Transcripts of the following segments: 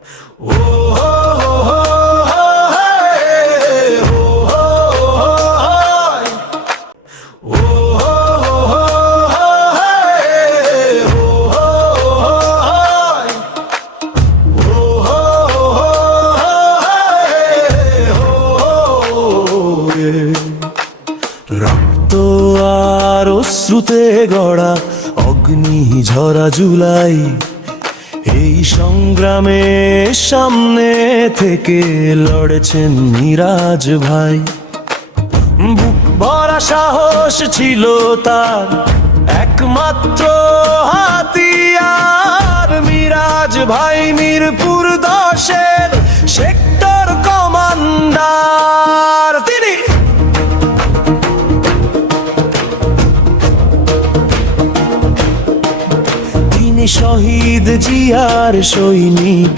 ও হো হো হো হো, হে, হো হো হো, হায়। ও হো হো হো হো, হে, হো হো হো, হায়। ও হো হো হো, হে, হো হো, রে। রক্ত আর অশ্রুতে গড়া অগ্নি ঝরা জুলাই, এই সংগ্রামে সামনে থেকে লড়েছেন মিরাজ ভাই। বুক ভরা সাহস ছিল তার একমাত্র হাতিয়ার। মিরাজ ভাই মিরপুর 10-এর সেক্টর কমান্ডার। তিনি শহীদ জিয়ার সৈনিক,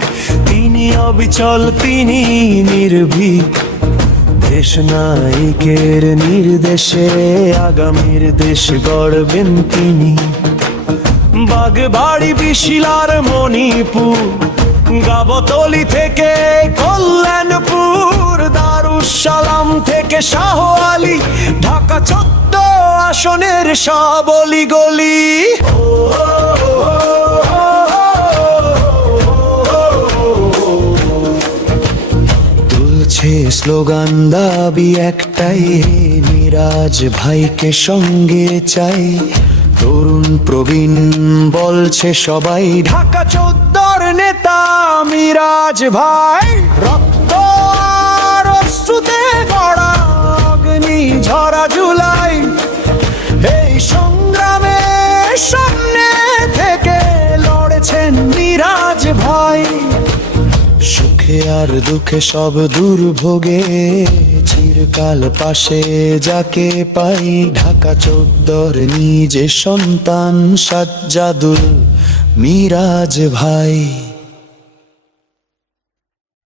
তিনি অবিচল, তিনি নির্ভীক। দেশ নায়কের নির্দেশে আগামীর দেশ গড়বেন তিনি। বাগবাড়ি, বিশিলার, মণিপুর, গাবতলী থেকে কল্যাণপুর, দারুসালাম থেকে শাহ আলী, ঢাকা 14 আসনের সব অলি-গলি। তুলছে স্লোগান, দাবি একটাই, মিরাজ ভাইকে সঙ্গে চাই। তরুণ প্রবীণ বলছে সবাই, ঢাকা 14-র নেতা মিরাজ ভাই। রক্ত আর অশ্রুতে গড়া অগ্নি ঝরা জুলাই, এই সংগ্রামে সামনে থেকে লড়েছেন মিরাজ ভাই। সুখে আর দুঃখে সব দুর্ভোগে চিরকাল পাশে যাকে পাই, ঢাকা 14-র নিজে সন্তান সাজ্জাদুল মিরাজ ভাই।